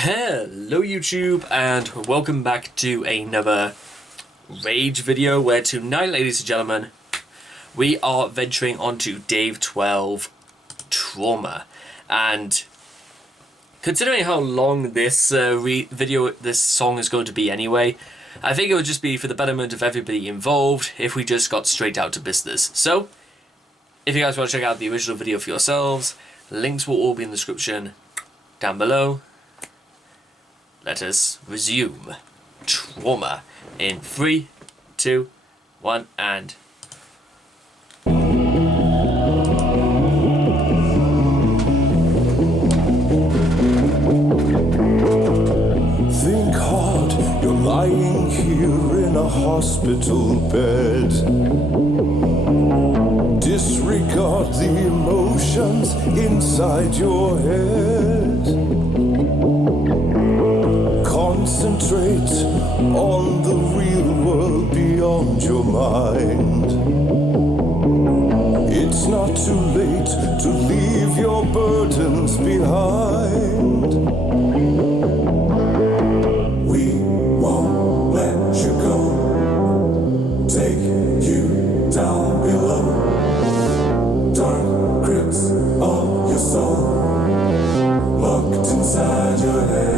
Hello YouTube and welcome back to another Rage video where tonight, ladies and gentlemen, we are venturing onto Day 12 Trauma. And considering how long this this song is going to be anyway, I think it would just be for the betterment of everybody involved if we just got straight out to business. So, if you guys want to check out the original video for yourselves, links will all be in the description down below. Let us resume Trauma in 3, 2, 1, and... Think hard, you're lying here in a hospital bed. Disregard the emotions inside your head. Concentrate on the real world beyond your mind. It's not too late to leave your burdens behind. We won't let you go. Take you down below. Dark crypts of your soul, locked inside your head.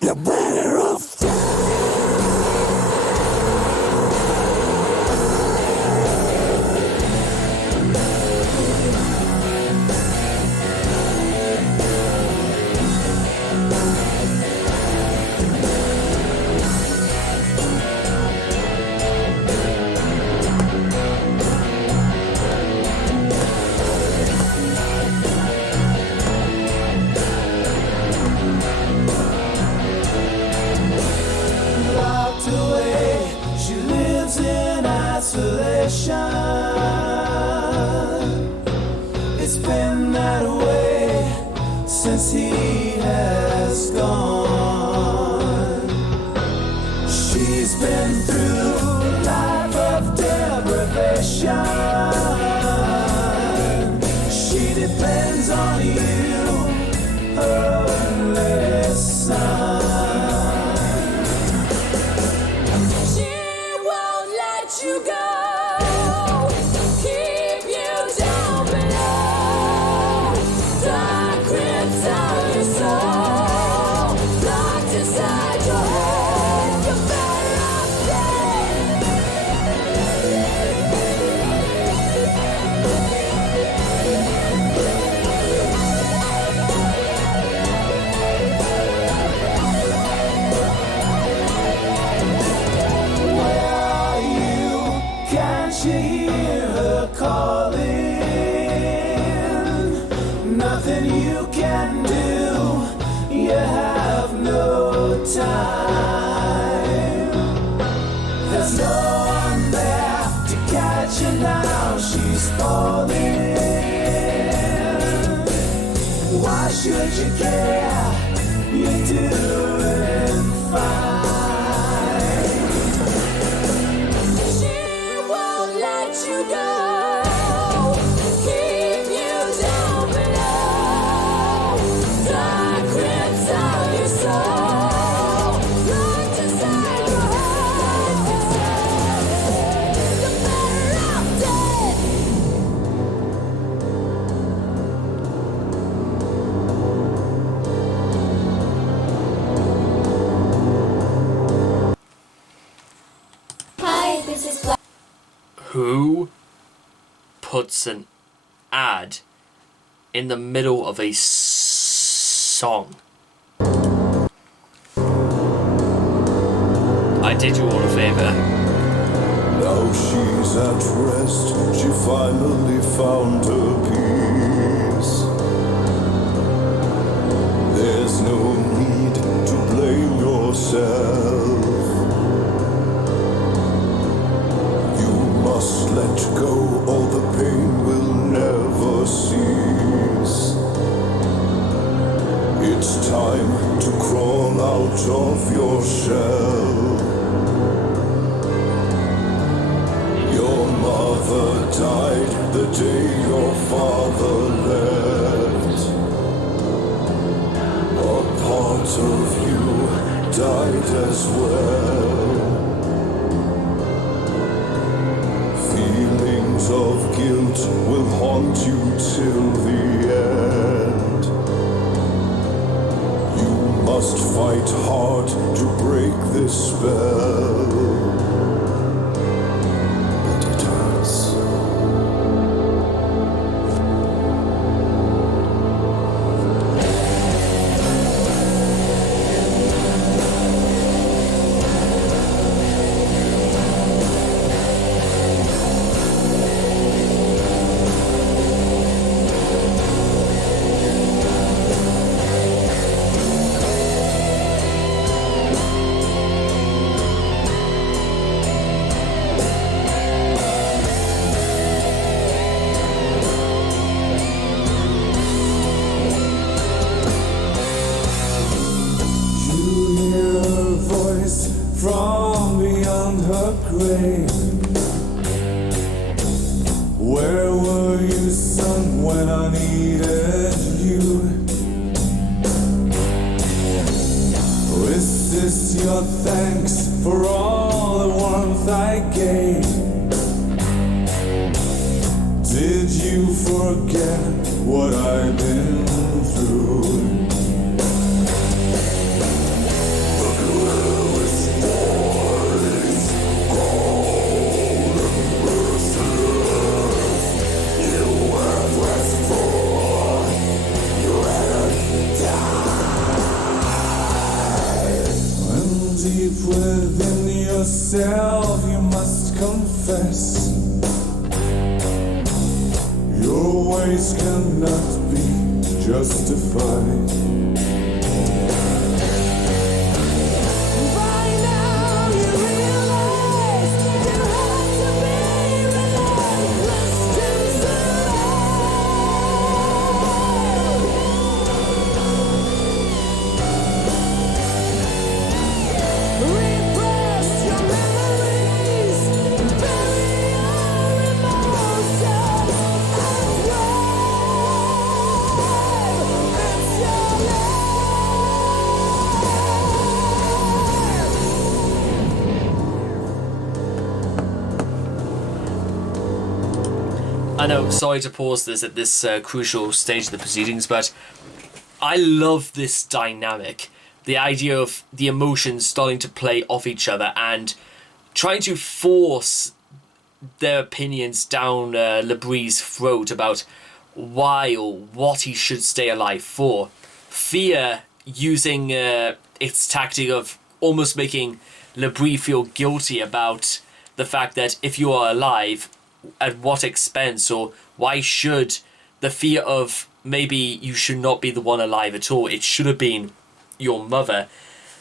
You're better off dead. She lives in isolation. It's been that way since he has gone. She's been through a life of deprivation. She depends on you, her only son. You go, keep you down below. Dark crypts of your soul, locked inside your head. You're better off dead. Can't you hear her calling? Nothing you can do, you have no time. There's no one there to catch you now, she's falling. Why should you care? You're doing fine. You go, keep you down below. Dark crypts of your soul, locked inside your head. You're better off dead. Hi, this is Black. Who puts an ad in the middle of a song? I did you all a favor. Now she's at rest, she finally found her peace. There's no need to blame yourself. Must let go, or the pain will never cease. It's time to crawl out of your shell. Your mother died the day your father left. A part of you died as well. Feelings of guilt will haunt you till the end. You must fight hard to break this spell. But it hurts. From beyond her grave, where were you, son, when I needed you? Is this your thanks for all the warmth I gave? Did you forget what I've been through? Deep within yourself, you must confess your ways cannot be justified. By now you realize you have to be relentless to repress your memories, bury your emotions, and thrive. It's your I know, sorry to pause this at this crucial stage of the proceedings, but I love this dynamic. The idea of the emotions starting to play off each other and trying to force their opinions down Labree's throat about why or what he should stay alive for. Fear using its tactic of almost making Labree feel guilty about the fact that if you are alive, at what expense, or why should the fear of maybe you should not be the one alive at all, it should have been your mother.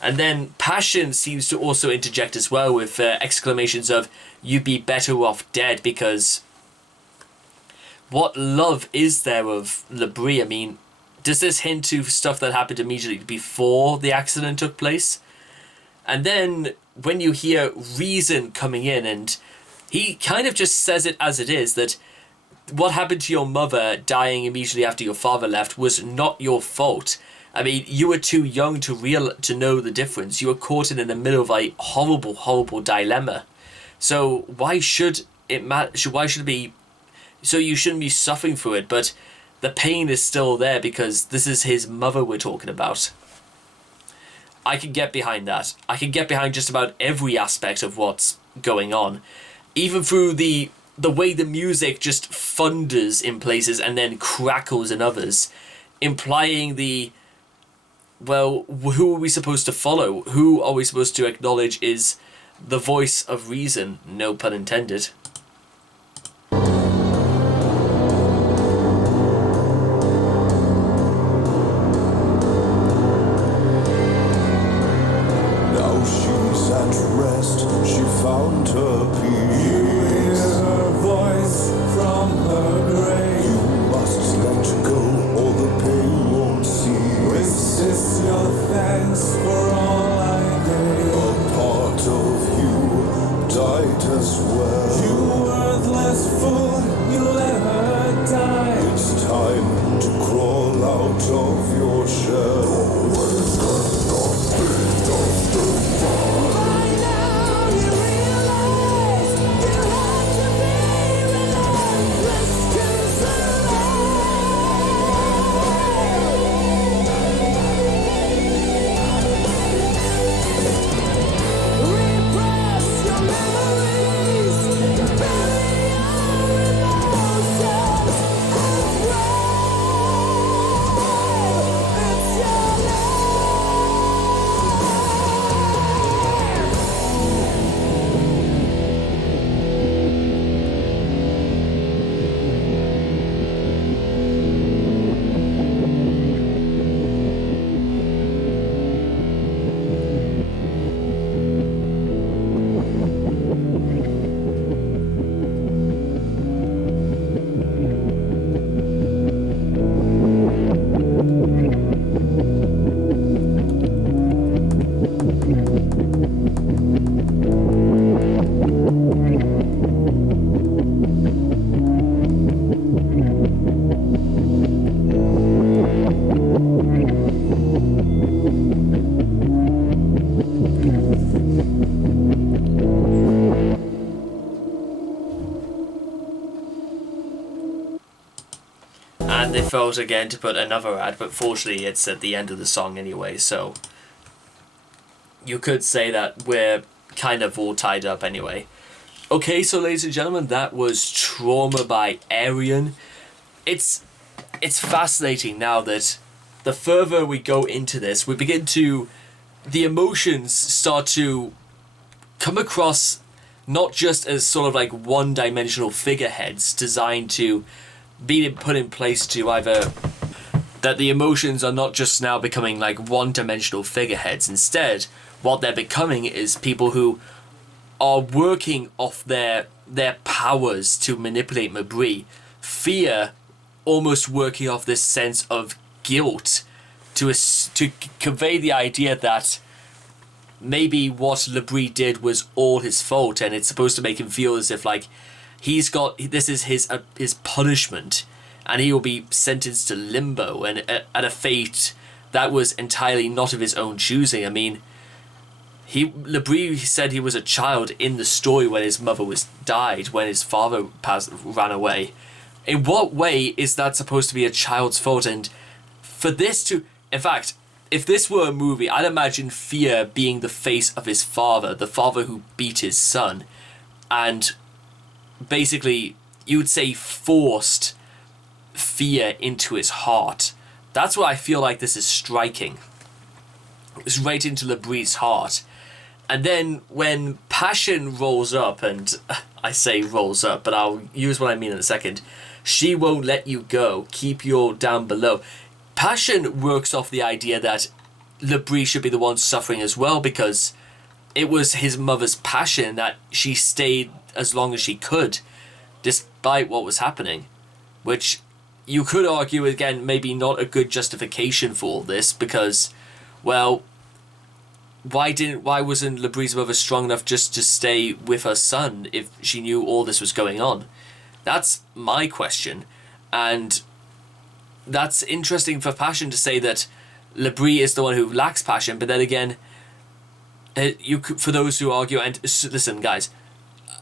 And then passion seems to also interject as well with exclamations of you'd be better off dead, because what love is there of Labree? I mean, does this hint to stuff that happened immediately before the accident took place? And then when you hear reason coming in, and he kind of just says it as it is, that what happened to your mother dying immediately after your father left was not your fault. I mean, you were too young to know the difference. You were caught in the middle of a horrible, horrible dilemma. So why should it matter? Why should it be? So you shouldn't be suffering through it, but the pain is still there because this is his mother we're talking about. I can get behind that. I can get behind just about every aspect of what's going on. Even through the way the music just thunders in places and then crackles in others, implying well, who are we supposed to follow? Who are we supposed to acknowledge is the voice of reason? No pun intended. Now she's at rest, she found her peace. You hear her voice from her grave. You must let go or the pain won't cease. Is this your thanks for all I gave? A part of you died as well. You worthless fool, you let her And they felt again to put another ad, but fortunately it's at the end of the song anyway, so you could say that we're kind of all tied up anyway. Okay, so ladies and gentlemen, that was Trauma by Ayreon. It's fascinating now that the further we go into this, we begin to... the emotions start to come across not just as sort of like one-dimensional figureheads designed to be put in place to either... that the emotions are not just now becoming like one-dimensional figureheads. Instead, what they're becoming is people who are working off their powers to manipulate Labrie. Fear almost working off this sense of guilt to convey the idea that maybe what Labrie did was all his fault, and it's supposed to make him feel as if like this is his punishment, and he will be sentenced to limbo and at a fate that was entirely not of his own choosing. I mean, Labrie said he was a child in the story when his mother died, when his father ran away. In what way is that supposed to be a child's fault? And for this to... in fact, if this were a movie, I'd imagine Fear being the face of his father, the father who beat his son, and basically, you'd say forced fear into his heart. That's what I feel like this is striking. It's right into Labrie's heart. And then when passion rolls up, and I say rolls up, but I'll use what I mean in a second. She won't let you go. Keep you down below. Passion works off the idea that Labrie should be the one suffering as well, because it was his mother's passion that she stayed as long as she could, despite what was happening. Which you could argue, again, maybe not a good justification for all this, because, well... why wasn't Labrie's mother strong enough just to stay with her son if she knew all this was going on? That's my question. And that's interesting for Passion to say that Labrie is the one who lacks passion, but then again, for those who argue, and listen guys,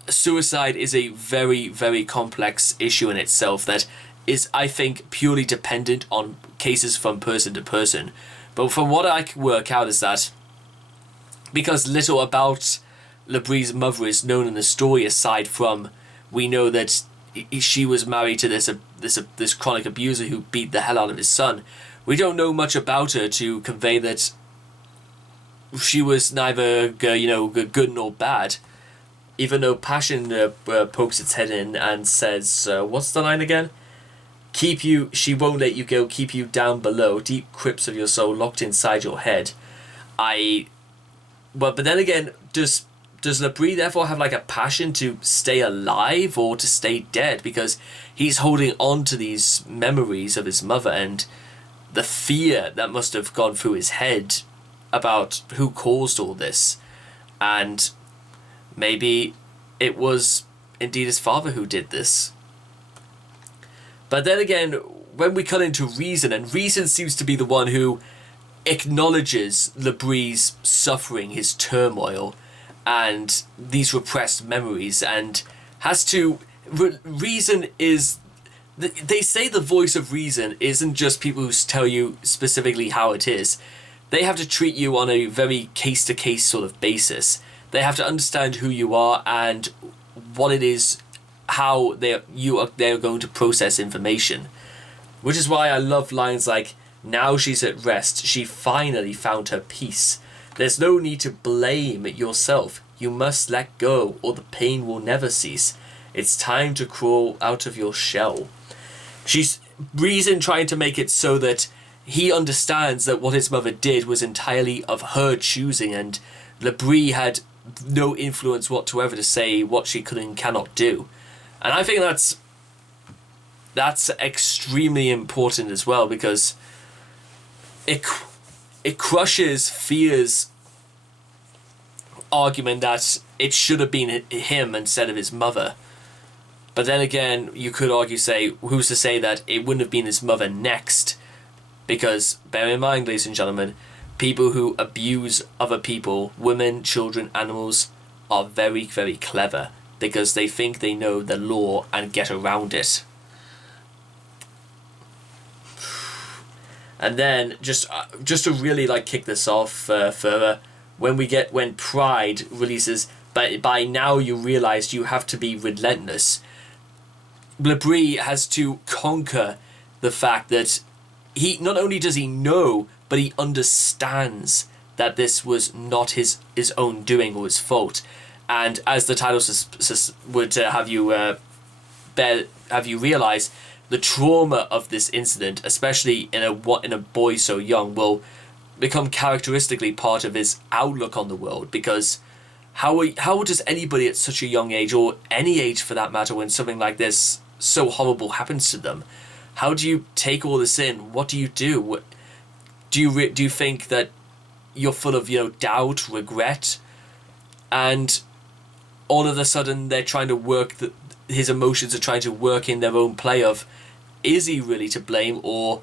suicide is a very, very complex issue in itself that is, I think, purely dependent on cases from person to person. But from what I can work out is that because little about Labrie's mother is known in the story, aside from we know that she was married to this chronic abuser who beat the hell out of his son. We don't know much about her to convey that she was neither good nor bad. Even though Passion pokes its head in and says, what's the line again? She won't let you go, keep you down below, deep crypts of your soul locked inside your head. But then again, does Labrie therefore have like a passion to stay alive or to stay dead? Because he's holding on to these memories of his mother and the fear that must have gone through his head about who caused all this. And maybe it was indeed his father who did this. But then again, when we cut into Reason, and Reason seems to be the one who acknowledges Labrie's suffering, his turmoil, and these repressed memories, and has to... Reason is... They say the voice of reason isn't just people who tell you specifically how it is. They have to treat you on a very case-to-case sort of basis. They have to understand who you are and what it is, how they're going to process information. Which is why I love lines like, "Now she's at rest, she finally found her peace. There's no need to blame yourself. You must let go, or the pain will never cease. It's time to crawl out of your shell." She's Reason trying to make it so that he understands that what his mother did was entirely of her choosing, and Labrie had no influence whatsoever to say what she could and cannot do. And I think that's extremely important as well, because it crushes Fear's argument that it should have been him instead of his mother. But then again, you could argue, say, who's to say that it wouldn't have been his mother next? Because, bear in mind, ladies and gentlemen, people who abuse other people, women, children, animals, are very, very clever, because they think they know the law and get around it. And then, just to really kick this off further, when Pride releases, by now you realize you have to be relentless. Labrie has to conquer the fact that he not only does he know, but he understands that this was not his own doing or his fault. And as the title would have you realize, the trauma of this incident, especially in a boy so young, will become characteristically part of his outlook on the world. Because how does anybody at such a young age, or any age for that matter, when something like this so horrible happens to them, how do you take all this in? What do you do? Do you think that you're full of doubt, regret, and all of a sudden they're trying to work his emotions are trying to work in their own play of, is he really to blame, or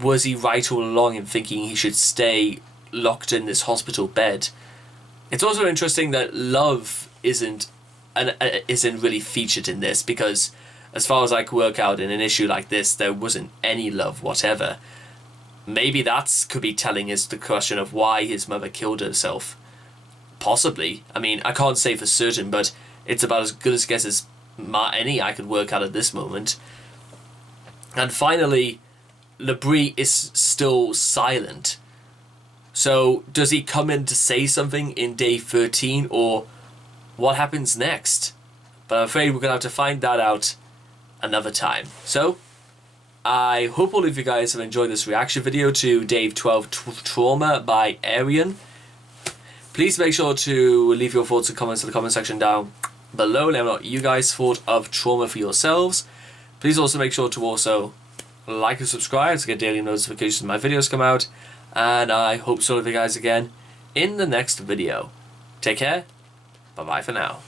was he right all along in thinking he should stay locked in this hospital bed? It's also interesting that love isn't really featured in this, because as far as I could work out, in an issue like this, there wasn't any love whatever. Maybe that could be telling us the question of why his mother killed herself. Possibly. I mean, I can't say for certain, but it's about as good a guess as any I could work out at this moment. And finally, Labrie is still silent. So, does he come in to say something in day 13, or what happens next? But I'm afraid we're going to have to find that out another time. So, I hope all of you guys have enjoyed this reaction video to Day 12 Trauma by Ayreon. Please make sure to leave your thoughts and comments in the comment section down below. Let me know what you guys thought of Trauma for yourselves. Please also make sure to also like and subscribe to get daily notifications when my videos come out. And I hope to see all of you guys again in the next video. Take care. Bye bye for now.